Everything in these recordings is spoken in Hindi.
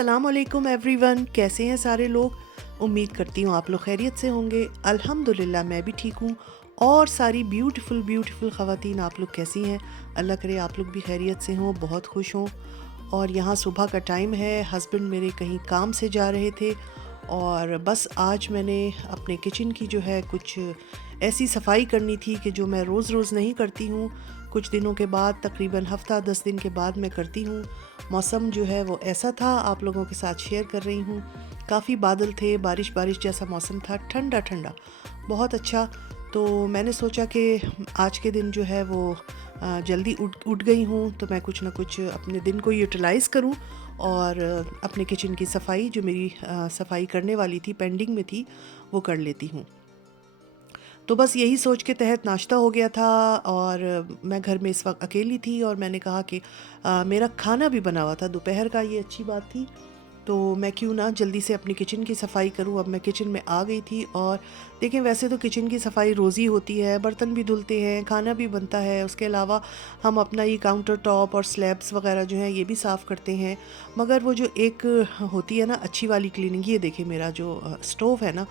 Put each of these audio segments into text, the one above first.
अस्सलाम वालेकुम एवरीवन, कैसे हैं सारे लोग। उम्मीद करती हूँ आप लोग खैरियत से होंगे। अल्हम्दुलिल्लाह मैं भी ठीक हूँ। और सारी ब्यूटीफुल ख़वातीन आप लोग कैसी हैं। अल्लाह करे आप लोग भी खैरियत से हों, बहुत खुश हों। और यहाँ सुबह का टाइम है, हस्बैंड मेरे कहीं काम से जा रहे थे और बस आज मैंने अपने किचन की जो है कुछ ऐसी सफाई करनी थी कि जो मैं रोज़ रोज़ नहीं करती हूँ, कुछ दिनों के बाद, तकरीबन हफ़्ता 10 दिन के बाद मैं करती हूँ। मौसम जो है वो ऐसा था, आप लोगों के साथ शेयर कर रही हूँ। काफ़ी बादल थे, बारिश बारिश जैसा मौसम था, ठंडा ठंडा, बहुत अच्छा। तो मैंने सोचा कि आज के दिन जो है वो जल्दी उठ गई हूँ, तो मैं कुछ ना कुछ अपने दिन को यूटिलाइज़ करूँ और अपने किचन की सफाई जो मेरी सफाई करने वाली थी, पेंडिंग में थी, वो कर लेती हूँ। तो बस यही सोच के तहत नाश्ता हो गया था और मैं घर में इस वक्त अकेली थी और मैंने कहा कि मेरा खाना भी बना हुआ था दोपहर का, ये अच्छी बात थी। तो मैं क्यों ना जल्दी से अपनी किचन की सफाई करूं। अब मैं किचन में आ गई थी और देखें, वैसे तो किचन की सफाई रोज़ ही होती है, बर्तन भी धुलते हैं, खाना भी बनता है, उसके अलावा हम अपना ये काउंटर टॉप और स्लैब्स वगैरह जो है ये भी साफ़ करते हैं। मगर वो जो एक होती है ना अच्छी वाली क्लीनिंग, ये देखें मेरा जो स्टोव है ना,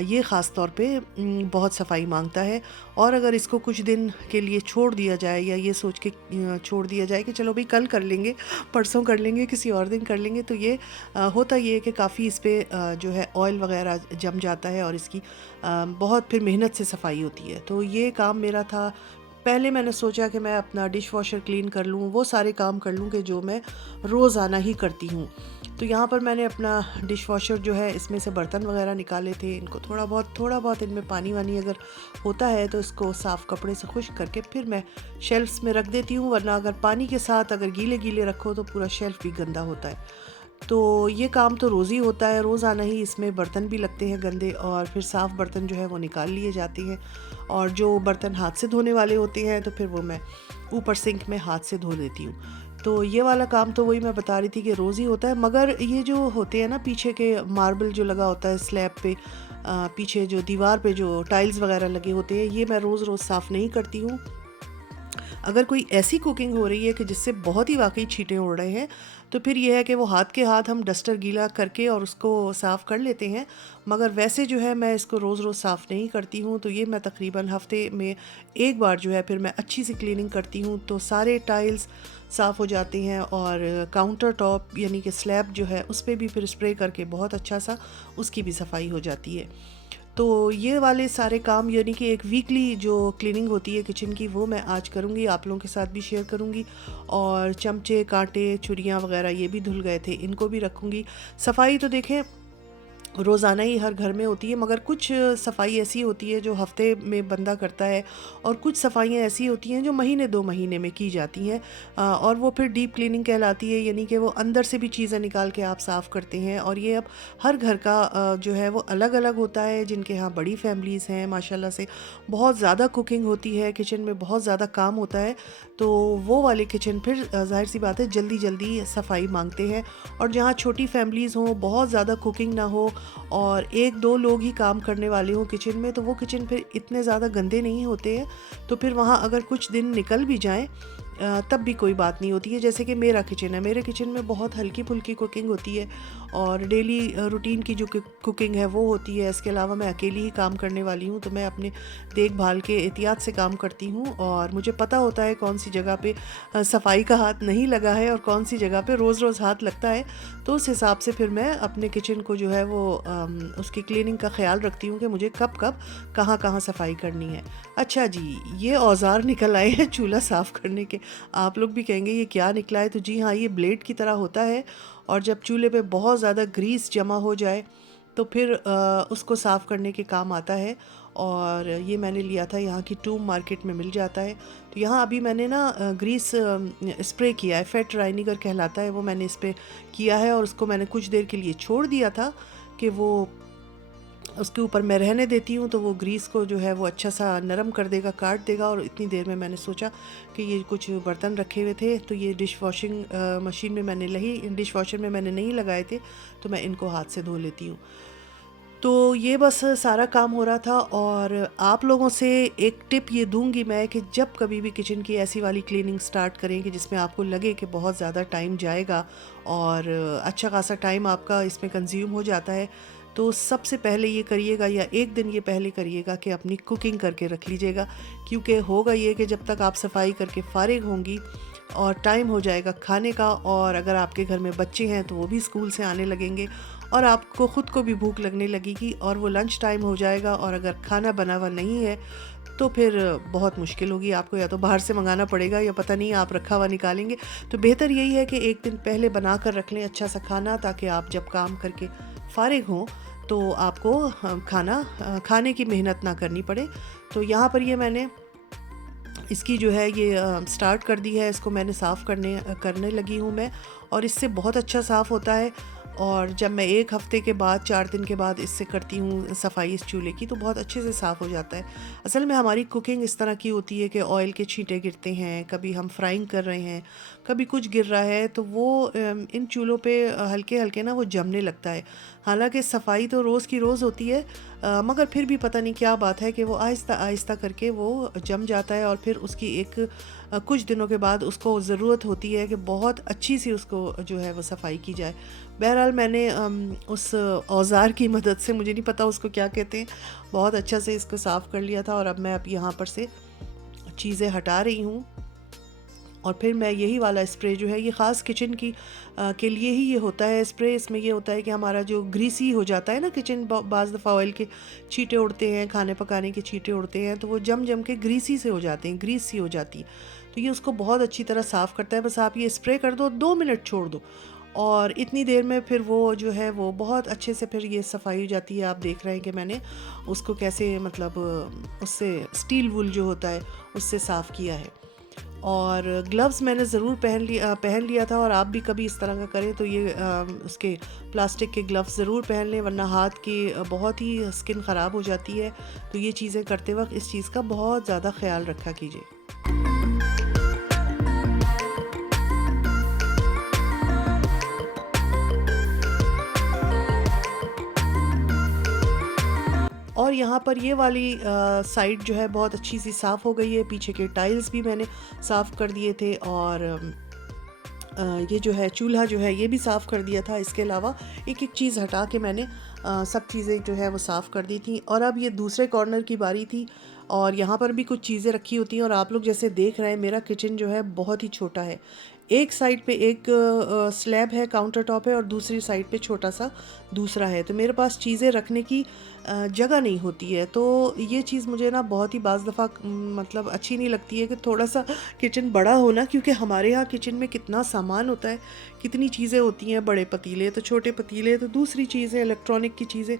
ये ख़ास तौर पे बहुत सफाई मांगता है। और अगर इसको कुछ दिन के लिए छोड़ दिया जाए या ये सोच के छोड़ दिया जाए कि चलो भाई कल कर लेंगे, परसों कर लेंगे, किसी और दिन कर लेंगे, तो ये होता ये है कि काफ़ी इस पर जो है ऑयल वगैरह जम जाता है और इसकी बहुत फिर मेहनत से सफाई होती है। तो ये काम मेरा था। पहले मैंने सोचा कि मैं अपना डिश वॉशर क्लीन कर लूँ, वो सारे काम कर लूँ कि जो मैं रोज़ाना ही करती हूँ। तो यहाँ पर मैंने अपना डिश वॉशर जो है इसमें से बर्तन वगैरह निकाले थे, इनको थोड़ा बहुत इनमें पानी वानी अगर होता है तो इसको साफ़ कपड़े से खुश्क करके फिर मैं शेल्फ्स में रख देती हूँ, वरना अगर पानी के साथ अगर गीले गीले रखो तो पूरा शेल्फ भी गंदा होता है। तो ये काम तो रोज़ ही होता है, रोज़ाना ही इसमें बर्तन भी लगते हैं गंदे और फिर साफ़ बर्तन जो है वो निकाल लिए जाते हैं। और जो बर्तन हाथ से धोने वाले होते हैं तो फिर वो मैं ऊपर सिंक में हाथ से धो देती हूँ। तो ये वाला काम तो वही मैं बता रही थी कि रोज़ ही होता है। मगर ये जो होते हैं ना पीछे के मार्बल जो लगा होता है स्लैब पे, पीछे जो दीवार पे जो टाइल्स वगैरह लगे होते हैं, ये मैं रोज़ रोज़ साफ़ नहीं करती हूँ। अगर कोई ऐसी कुकिंग हो रही है कि जिससे बहुत ही वाकई छींटे उड़ रहे हैं, तो फिर यह है कि वो हाथ के हाथ हम डस्टर गीला करके और उसको साफ़ कर लेते हैं। मगर वैसे जो है मैं इसको रोज़ रोज़ साफ़ नहीं करती हूँ, तो ये मैं तकरीबन हफ़्ते में एक बार जो है फिर मैं अच्छी सी क्लीनिंग करती हूँ, तो सारे टाइल्स साफ़ हो जाते हैं और काउंटर टॉप यानी कि स्लैब जो है उस पर भी फिर स्प्रे करके बहुत अच्छा सा उसकी भी सफाई हो जाती है। तो ये वाले सारे काम यानी कि एक वीकली जो क्लीनिंग होती है किचन की, वो मैं आज करूँगी, आप लोगों के साथ भी शेयर करूँगी। और चमचे, कांटे, छुरियाँ वगैरह ये भी धुल गए थे, इनको भी रखूँगी। सफाई तो देखें रोज़ाना ही हर घर में होती है, मगर कुछ सफाई ऐसी होती है जो हफ्ते में बंदा करता है और कुछ सफाइयाँ ऐसी होती हैं जो महीने 2 महीने में की जाती हैं। और वो फिर डीप क्लीनिंग कहलाती है, यानी कि वो अंदर से भी चीज़ें निकाल के आप साफ़ करते हैं। और ये अब हर घर का जो है वो अलग अलग होता है। जिनके यहाँ बड़ी फैमिलीज़ हैं माशाल्लाह से, बहुत ज़्यादा कुकिंग होती है, किचन में बहुत ज़्यादा काम होता है, तो वो वाले किचन फिर ज़ाहिर सी बात है जल्दी जल्दी सफाई मांगते हैं। और जहाँ छोटी फैमिलीज़ हों, बहुत ज़्यादा कुकिंग ना हो और 1-2 लोग ही काम करने वाले हों किचन में, तो वो किचन फिर इतने ज़्यादा गंदे नहीं होते हैं। तो फिर वहाँ अगर कुछ दिन निकल भी जाएँ तब भी कोई बात नहीं होती है। जैसे कि मेरा किचन है, मेरे किचन में बहुत हल्की फुल्की कुकिंग होती है और डेली रूटीन की जो कुकिंग है वो होती है। इसके अलावा मैं अकेली ही काम करने वाली हूँ, तो मैं अपने देखभाल के एहतियात से काम करती हूँ और मुझे पता होता है कौन सी जगह पे सफाई का हाथ नहीं लगा है और कौन सी जगह पे रोज़ रोज़ हाथ लगता है। तो उस हिसाब से फिर मैं अपने किचन को जो है वो उसकी क्लीनिंग का ख्याल रखती हूँ कि मुझे कब कब कहाँ कहाँ सफाई करनी है। अच्छा जी, ये औज़ार निकल आए हैं चूल्हा साफ़ करने के। आप लोग भी कहेंगे ये क्या निकला है, तो जी हाँ, ये ब्लेड की तरह होता है। और जब चूल्हे पे बहुत ज़्यादा ग्रीस जमा हो जाए तो फिर उसको साफ़ करने के काम आता है। और ये मैंने लिया था, यहाँ की टूम मार्केट में मिल जाता है। तो यहाँ अभी मैंने ना ग्रीस स्प्रे किया है, फेट राइनिगर कहलाता है वो, मैंने इस पर किया है और उसको मैंने कुछ देर के लिए छोड़ दिया था कि वो उसके ऊपर मैं रहने देती हूँ, तो वो ग्रीस को जो है वो अच्छा सा नरम कर देगा, काट देगा। और इतनी देर में मैंने सोचा कि ये कुछ बर्तन रखे हुए थे, तो ये डिश वॉशिंग मशीन में मैंने डिश वॉशर में मैंने नहीं लगाए थे, तो मैं इनको हाथ से धो लेती हूँ। तो ये बस सारा काम हो रहा था। और आप लोगों से एक टिप ये दूंगी मैं कि जब कभी भी किचन की ऐसी वाली क्लीनिंग स्टार्ट करें कि जिसमें आपको लगे कि बहुत ज़्यादा टाइम जाएगा और अच्छा खासा टाइम आपका इसमें कंज्यूम हो जाता है, तो सबसे पहले ये करिएगा या एक दिन ये पहले करिएगा कि अपनी कुकिंग करके रख लीजिएगा। क्योंकि होगा ये कि जब तक आप सफाई करके फारिग होंगी और टाइम हो जाएगा खाने का, और अगर आपके घर में बच्चे हैं तो वो भी स्कूल से आने लगेंगे और आपको ख़ुद को भी भूख लगने लगेगी और वो लंच टाइम हो जाएगा, और अगर खाना बना हुआ नहीं है तो फिर बहुत मुश्किल होगी। आपको या तो बाहर से मंगाना पड़ेगा या पता नहीं आप रखा हुआ निकालेंगे। तो बेहतर यही है कि एक दिन पहले बना कर रख लें अच्छा सा खाना, ताकि आप जब काम करके फारिग हों तो आपको खाने की मेहनत ना करनी पड़े। तो यहाँ पर ये मैंने इसकी जो है ये स्टार्ट कर दी है, इसको मैंने साफ़ करने लगी हूँ मैं, और इससे बहुत अच्छा साफ़ होता है। और जब मैं 1 हफ़्ते के बाद 4 दिन के बाद इससे करती हूँ सफाई इस चूल्हे की, तो बहुत अच्छे से साफ़ हो जाता है। असल में हमारी कुकिंग इस तरह की होती है कि ऑयल के छींटे गिरते हैं, कभी हम फ्राइंग कर रहे हैं, कभी कुछ गिर रहा है, तो वो इन चूल्हों पे हल्के हल्के ना वो जमने लगता है। हालांकि सफाई तो रोज़ की रोज़ होती है, मगर फिर भी पता नहीं क्या बात है कि वो आहिस्ता आहिस्ता करके वो जम जाता है, और फिर उसकी कुछ दिनों के बाद उसको ज़रूरत होती है कि बहुत अच्छी सी उसको जो है वो सफाई की जाए। बहरहाल मैंने उस औज़ार की मदद से, मुझे नहीं पता उसको क्या कहते हैं, बहुत अच्छा से इसको साफ़ कर लिया था। और अब मैं यहाँ पर से चीज़ें हटा रही हूँ। और फिर मैं यही वाला स्प्रे जो है ये ख़ास किचन के लिए ही ये होता है स्प्रे। इसमें ये होता है कि हमारा जो ग्रीसी हो जाता है ना किचन, बाज़ दफ़ा ऑयल के छींटे उड़ते हैं, खाने पकाने के छींटे उड़ते हैं, तो वो जम जम के ग्रीसी से हो जाते हैं, ग्रीस सी हो जाती है। तो ये उसको बहुत अच्छी तरह साफ़ करता है। बस आप ये स्प्रे कर दो, 2 मिनट छोड़ दो, और इतनी देर में फिर वो जो है वो बहुत अच्छे से फिर ये सफाई हो जाती है। आप देख रहे हैं कि मैंने उसको कैसे, मतलब उससे स्टील वूल जो होता है उससे साफ़ किया है। और ग्लव्स मैंने ज़रूर पहन लिया था, और आप भी कभी इस तरह का करें तो ये उसके प्लास्टिक के ग्लव्स ज़रूर पहन लें, वरना हाथ की बहुत ही स्किन ख़राब हो जाती है। तो ये चीज़ें करते वक्त इस चीज़ का बहुत ज़्यादा ख्याल रखा कीजिए। और यहाँ पर ये वाली साइड जो है बहुत अच्छी सी साफ़ हो गई है। पीछे के टाइल्स भी मैंने साफ़ कर दिए थे, और ये जो है चूल्हा जो है ये भी साफ़ कर दिया था। इसके अलावा एक एक चीज़ हटा के मैंने सब चीज़ें जो है वो साफ़ कर दी थी। और अब ये दूसरे कॉर्नर की बारी थी, और यहाँ पर भी कुछ चीज़ें रखी होती हैं। और आप लोग जैसे देख रहे हैं मेरा किचन जो है बहुत ही छोटा है। एक साइड पे एक स्लैब है, काउंटर टॉप है, और दूसरी साइड पे छोटा सा दूसरा है। तो मेरे पास चीज़ें रखने की जगह नहीं होती है। तो ये चीज़ मुझे ना बहुत ही बाज़ दफ़ा मतलब अच्छी नहीं लगती है कि थोड़ा सा किचन बड़ा हो ना, क्योंकि हमारे यहाँ किचन में कितना सामान होता है, कितनी चीज़ें होती हैं, बड़े पतीले तो छोटे पतीले तो दूसरी चीज़ें, इलेक्ट्रॉनिक की चीज़ें।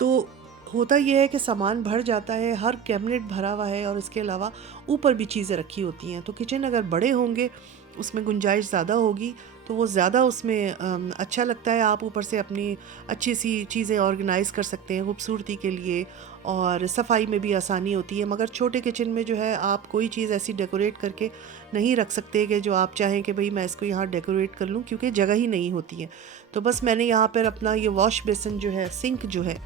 तो होता यह है कि सामान भर जाता है, हर कैबिनेट भरा हुआ है, और इसके अलावा ऊपर भी चीज़ें रखी होती हैं। तो किचन अगर बड़े होंगे, उसमें गुंजाइश ज़्यादा होगी, तो वो ज़्यादा उसमें अच्छा लगता है। आप ऊपर से अपनी अच्छी सी चीज़ें ऑर्गेनाइज़ कर सकते हैं खूबसूरती के लिए, और सफाई में भी आसानी होती है। मगर छोटे किचन में जो है आप कोई चीज़ ऐसी डेकोरेट करके नहीं रख सकते कि जो आप चाहें कि भाई मैं इसको यहाँ डेकोरेट कर लूँ, क्योंकि जगह ही नहीं होती है। तो बस मैंने यहाँ पर अपना ये वॉश बेसिन जो है, सिंक जो है,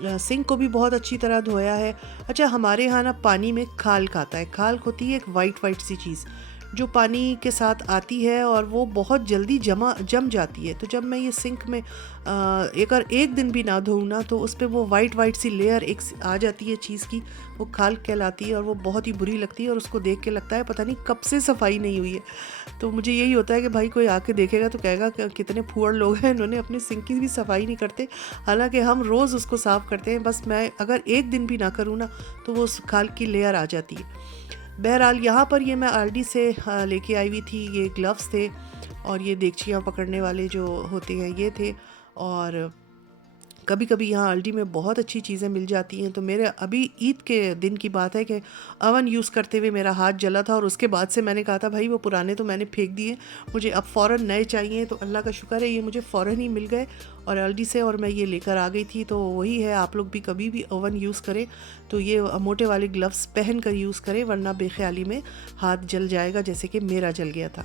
सिंक को भी बहुत अच्छी तरह धोया है। अच्छा, हमारे यहाँ ना पानी में खाल्क आता है। खाल्क होती है एक वाइट वाइट सी चीज़ जो पानी के साथ आती है, और वो बहुत जल्दी जम जाती है। तो जब मैं ये सिंक में एक दिन भी ना धोऊँ ना, तो उस पर वो वाइट वाइट सी लेयर एक आ जाती है चीज़ की, वो खाल्क कहलाती है, और वो बहुत ही बुरी लगती है। और उसको देख के लगता है पता नहीं कब से सफाई नहीं हुई है। तो मुझे यही होता है कि भाई कोई आके देखेगा तो कहेगा कि कितने फूहड़ लोग हैं, इन्होंने अपनी सिंक की भी सफाई नहीं करते। हालांकि हम रोज़ उसको साफ़ करते हैं। बस मैं अगर एक दिन भी ना करूँ ना, तो वो खाल्क की लेयर आ जाती है। बहरहाल यहाँ पर ये मैं आलडी से लेके आई हुई थी, ये ग्लव्स थे, और ये देगचियाँ पकड़ने वाले जो होते हैं ये थे। और कभी कभी यहाँ आलडी में बहुत अच्छी चीज़ें मिल जाती हैं। तो मेरे अभी ईद के दिन की बात है कि अवन यूज़ करते हुए मेरा हाथ जला था, और उसके बाद से मैंने कहा था भाई वो पुराने तो मैंने फेंक दिए, मुझे अब फ़ौरन नए चाहिए। तो अल्लाह का शुक्र है ये मुझे फ़ौरन ही मिल गए और आलडी से, और मैं ये लेकर आ गई थी। तो वही है, आप लोग भी कभी भी ओवन यूज़ करें तो ये मोटे वाले ग्लव्स पहन कर यूज़ करें, वरना बेख्याली में हाथ जल जाएगा, जैसे कि मेरा जल गया था।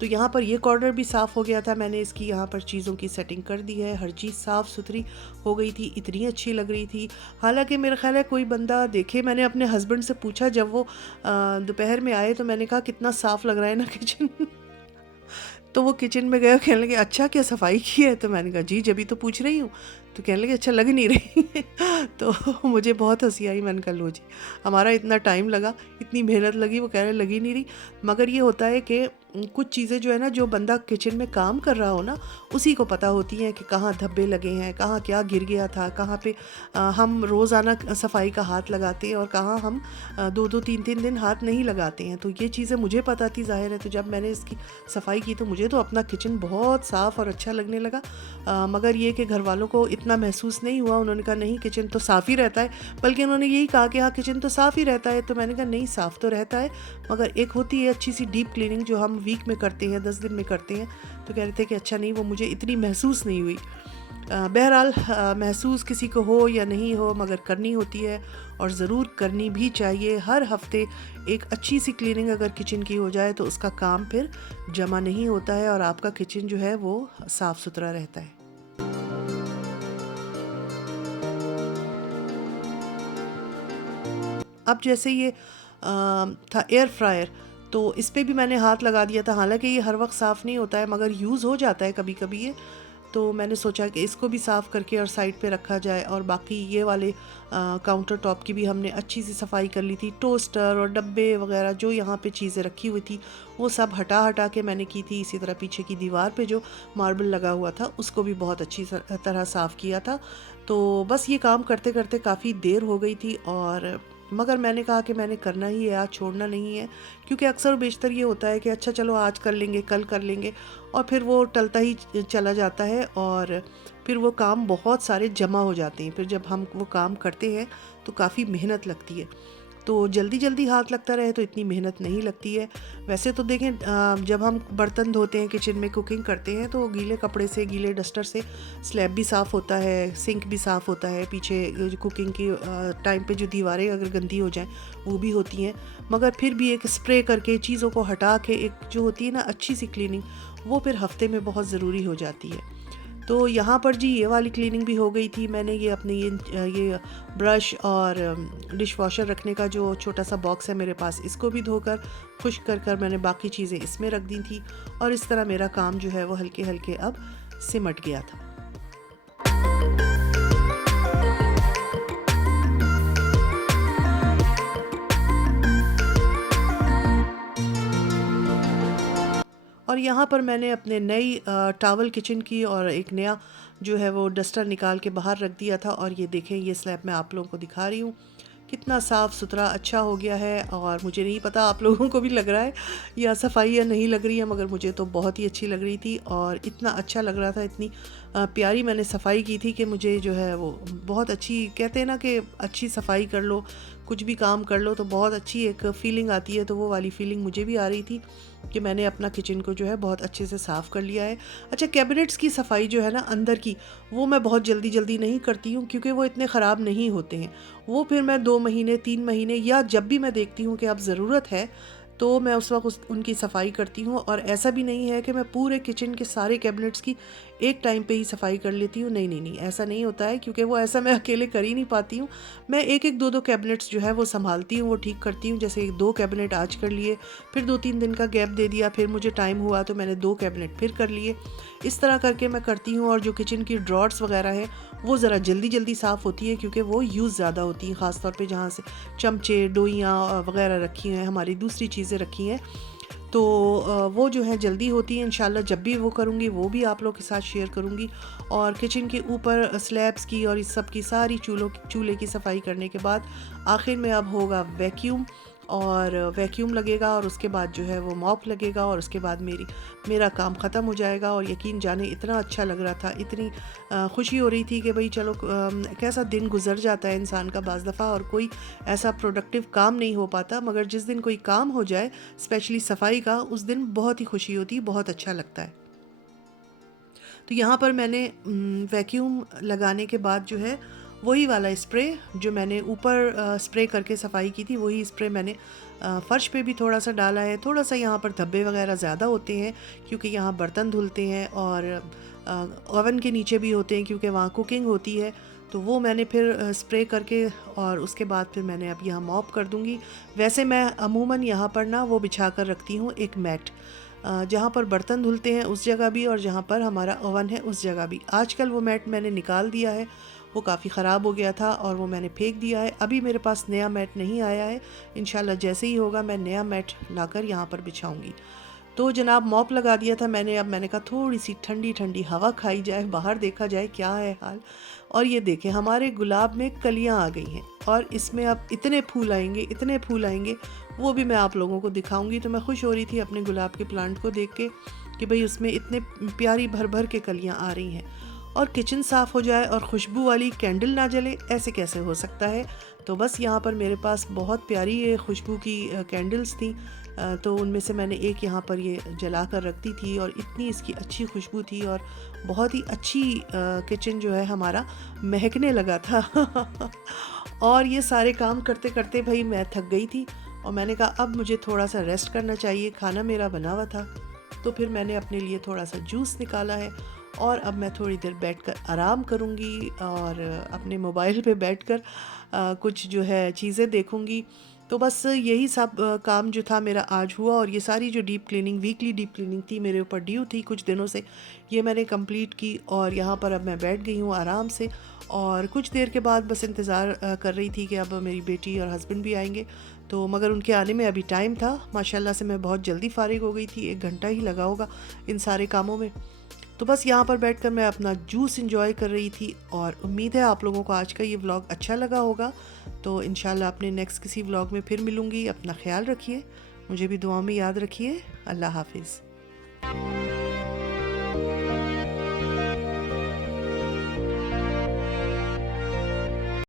तो यहाँ पर ये कॉर्नर भी साफ़ हो गया था, मैंने इसकी यहाँ पर चीज़ों की सेटिंग कर दी है, हर चीज़ साफ़ सुथरी हो गई थी, इतनी अच्छी लग रही थी। हालांकि मेरा ख्याल है कोई बंदा देखे, मैंने अपने हस्बैंड से पूछा जब वो दोपहर में आए, तो मैंने कहा कितना साफ़ लग रहा है ना किचन। तो वो किचन में गए, कहने लगे अच्छा क्या सफाई की है? तो मैंने कहा जी जब भी तो पूछ रही हूँ। तो कहने लगे अच्छा लग नहीं रही। तो मुझे बहुत हंसी आई, मैंने कहा लो जी, हमारा इतना टाइम लगा, इतनी मेहनत लगी, वो कह रहे लगी नहीं रही। मगर ये होता है कि कुछ चीज़ें जो है ना, जो बंदा किचन में काम कर रहा हो ना, उसी को पता होती हैं कि कहाँ धब्बे लगे हैं, कहाँ क्या गिर गया था, कहाँ पे हम रोज़ाना सफाई का हाथ लगाते हैं और कहाँ हम 2-2 3-3 दिन हाथ नहीं लगाते हैं। तो ये चीज़ें मुझे पता थी ज़ाहिर है। तो जब मैंने इसकी सफाई की तो मुझे तो अपना किचन बहुत साफ़ और अच्छा लगने लगा। मगर ये कि घर वालों को इतना महसूस नहीं हुआ। उन्होंने कहा नहीं किचन तो साफ़ ही रहता है, बल्कि उन्होंने यही कहा कि हाँ किचन तो साफ़ ही रहता है। तो मैंने कहा नहीं, साफ़ तो रहता है, मगर एक होती है अच्छी सी डीप क्लीनिंग जो हम वीक में करते हैं, 10 दिन में करते हैं। तो कह रहे थे कि अच्छा नहीं, वो मुझे इतनी महसूस नहीं हुई। बहरहाल महसूस किसी को हो या नहीं हो, मगर करनी होती है और ज़रूर करनी भी चाहिए। हर हफ्ते एक अच्छी सी क्लीनिंग अगर किचन की हो जाए तो उसका काम फिर जमा नहीं होता है और आपका किचन जो है वो साफ़ सुथरा रहता है। अब जैसे ये था एयर फ्रायर, तो इस पे भी मैंने हाथ लगा दिया था। हालांकि ये हर वक्त साफ़ नहीं होता है, मगर यूज़ हो जाता है कभी कभी ये। तो मैंने सोचा कि इसको भी साफ़ करके और साइड पे रखा जाए। और बाकी ये वाले काउंटर टॉप की भी हमने अच्छी सी सफाई कर ली थी। टोस्टर और डब्बे वगैरह जो यहाँ पे चीज़ें रखी हुई थी वो सब हटा हटा के मैंने की थी। इसी तरह पीछे की दीवार पे जो मार्बल लगा हुआ था उसको भी बहुत अच्छी तरह साफ़ किया था। तो बस ये काम करते करते काफ़ी देर हो गई थी, और मगर मैंने कहा कि मैंने करना ही है, आज छोड़ना नहीं है। क्योंकि अक्सर बेशतर ये होता है कि अच्छा चलो आज कर लेंगे, कल कर लेंगे, और फिर वो टलता ही चला जाता है और फिर वो काम बहुत सारे जमा हो जाते हैं। फिर जब हम वो काम करते हैं तो काफ़ी मेहनत लगती है। तो जल्दी जल्दी हाथ लगता रहे तो इतनी मेहनत नहीं लगती है। वैसे तो देखें जब हम बर्तन धोते हैं, किचन में कुकिंग करते हैं, तो गीले कपड़े से, गीले डस्टर से स्लैब भी साफ़ होता है, सिंक भी साफ़ होता है, पीछे जो कुकिंग की टाइम पे जो दीवारें अगर गंदी हो जाएं वो भी होती हैं। मगर फिर भी एक स्प्रे करके चीज़ों को हटा के एक जो होती है ना अच्छी सी क्लीनिंग, वो फिर हफ्ते में बहुत ज़रूरी हो जाती है। तो यहाँ पर जी ये वाली क्लीनिंग भी हो गई थी। मैंने ये अपने ये ब्रश और डिश वॉशर रखने का जो छोटा सा बॉक्स है मेरे पास, इसको भी धोकर खुश्क कर कर मैंने बाकी चीज़ें इसमें रख दी थी। और इस तरह मेरा काम जो है वो हल्के हल्के अब सिमट गया था। और यहाँ पर मैंने अपने नई टावल किचन की और एक नया जो है वो डस्टर निकाल के बाहर रख दिया था। और ये देखें, ये स्लैब मैं आप लोगों को दिखा रही हूँ, कितना साफ़ सुथरा अच्छा हो गया है। और मुझे नहीं पता आप लोगों को भी लग रहा है या सफाई या नहीं लग रही है, मगर मुझे तो बहुत ही अच्छी लग रही थी और इतना अच्छा लग रहा था, इतनी प्यारी मैंने सफाई की थी कि मुझे जो है वो बहुत अच्छी, कहते हैं ना कि अच्छी सफाई कर लो, कुछ भी काम कर लो तो बहुत अच्छी एक फ़ीलिंग आती है। तो वो वाली फ़ीलिंग मुझे भी आ रही थी कि मैंने अपना किचन को जो है बहुत अच्छे से साफ़ कर लिया है। अच्छा, कैबिनेट्स की सफाई जो है ना अंदर की, वो मैं बहुत जल्दी जल्दी नहीं करती हूँ, क्योंकि वो इतने ख़राब नहीं होते हैं। वो फिर मैं 2 महीने 3 महीने या जब भी मैं देखती हूँ कि अब ज़रूरत है, तो मैं उस वक्त उनकी सफाई करती हूँ। और ऐसा भी नहीं है कि मैं पूरे किचन के सारे कैबिनेट्स की एक टाइम पे ही सफाई कर लेती हूँ। नहीं नहीं नहीं, ऐसा नहीं होता है, क्योंकि वो ऐसा मैं अकेले कर ही नहीं पाती हूँ। मैं एक एक दो दो कैबिनेट्स जो है वो संभालती हूँ, वो ठीक करती हूँ। जैसे 2 कैबिनेट आज कर लिए, फिर 2-3 दिन का गैप दे दिया, फिर मुझे टाइम हुआ तो मैंने 2 कैबिनेट फिर कर लिए। इस तरह करके मैं करती हूँ। और जो किचन की ड्रॉर्स वगैरह है वो ज़रा जल्दी जल्दी साफ़ होती है, क्योंकि वो यूज़ ज़्यादा होती हैं, ख़ास तौर पे जहाँ से चमचे डोइयाँ वगैरह रखी हैं, हमारी दूसरी चीज़ें रखी हैं, तो वो जो है जल्दी होती है। इंशाल्लाह जब भी वो करूँगी वो भी आप लोग के साथ शेयर करूँगी। और किचन के ऊपर स्लैब्स की और इस सब की सारी चूल्हे की सफाई करने के बाद आखिर में अब होगा वैक्यूम, और वैक्यूम लगेगा और उसके बाद जो है वो मॉप लगेगा, और उसके बाद मेरा काम ख़त्म हो जाएगा। और यकीन जाने इतना अच्छा लग रहा था, इतनी खुशी हो रही थी कि भाई चलो कैसा दिन गुजर जाता है इंसान का बाज़ दफ़ा, और कोई ऐसा प्रोडक्टिव काम नहीं हो पाता, मगर जिस दिन कोई काम हो जाए स्पेशली सफाई का, उस दिन बहुत ही खुशी होती है, बहुत अच्छा लगता है। तो यहाँ पर मैंने वैक्यूम लगाने के बाद जो है वही वाला स्प्रे जो मैंने ऊपर स्प्रे करके सफाई की थी, वही स्प्रे मैंने फ़र्श पे भी थोड़ा सा डाला है। थोड़ा सा यहाँ पर धब्बे वगैरह ज़्यादा होते हैं क्योंकि यहाँ बर्तन धुलते हैं और ओवन के नीचे भी होते हैं क्योंकि वहाँ कुकिंग होती है। तो वो मैंने फिर स्प्रे करके और उसके बाद फिर मैंने अब यहाँ मॉप कर दूँगी। वैसे मैं अमूमन यहाँ पर ना वो बिछा कर रखती हूँ एक मैट, जहाँ पर बर्तन धुलते हैं उस जगह भी और जहाँ पर हमारा ओवन है उस जगह भी। आजकल वो मैट मैंने निकाल दिया है, वो काफ़ी ख़राब हो गया था और वो मैंने फेंक दिया है। अभी मेरे पास नया मैट नहीं आया है, इंशाल्लाह जैसे ही होगा मैं नया मैट लाकर यहाँ पर बिछाऊंगी। तो जनाब मॉप लगा दिया था मैंने। अब मैंने कहा थोड़ी सी ठंडी ठंडी हवा खाई जाए, बाहर देखा जाए क्या है हाल। और ये देखें हमारे गुलाब में कलियां आ गई हैं और इसमें अब इतने फूल आएंगे, इतने फूल आएंगे, वो भी मैं आप लोगों को दिखाऊंगी। तो मैं खुश हो रही थी अपने गुलाब के प्लांट को देख के कि भाई उसमें इतने प्यारी भर भर के कलियां आ रही हैं। और किचन साफ़ हो जाए और खुशबू वाली कैंडल ना जले, ऐसे कैसे हो सकता है। तो बस यहाँ पर मेरे पास बहुत प्यारी खुशबू की कैंडल्स थी, तो उनमें से मैंने एक यहाँ पर ये जला कर रखती थी और इतनी इसकी अच्छी खुशबू थी और बहुत ही अच्छी किचन जो है हमारा महकने लगा था। और ये सारे काम करते करते भाई मैं थक गई थी और मैंने कहा अब मुझे थोड़ा सा रेस्ट करना चाहिए। खाना मेरा बना हुआ था तो फिर मैंने अपने लिए थोड़ा सा जूस निकाला है और अब मैं थोड़ी देर बैठकर आराम करूँगी और अपने मोबाइल पे बैठकर कुछ जो है चीज़ें देखूँगी। तो बस यही सब काम जो था मेरा आज हुआ। और ये सारी जो deep cleaning, weekly deep cleaning थी मेरे ऊपर ड्यू थी कुछ दिनों से, ये मैंने कंप्लीट की और यहाँ पर अब मैं बैठ गई हूँ आराम से। और कुछ देर के बाद बस इंतज़ार कर रही थी कि अब मेरी बेटी और हस्बैंड भी आएंगे, तो मगर उनके आने में अभी टाइम था। माशाल्लाह से मैं बहुत जल्दी फ़ारिग हो गई थी, 1 घंटा ही लगा होगा इन सारे कामों में। तो बस यहाँ पर बैठकर मैं अपना जूस एंजॉय कर रही थी और उम्मीद है आप लोगों को आज का ये व्लॉग अच्छा लगा होगा। तो इंशाल्लाह अपने नेक्स्ट किसी व्लॉग में फिर मिलूँगी। अपना ख्याल रखिए, मुझे भी दुआ में याद रखिए। अल्लाह हाफिज़।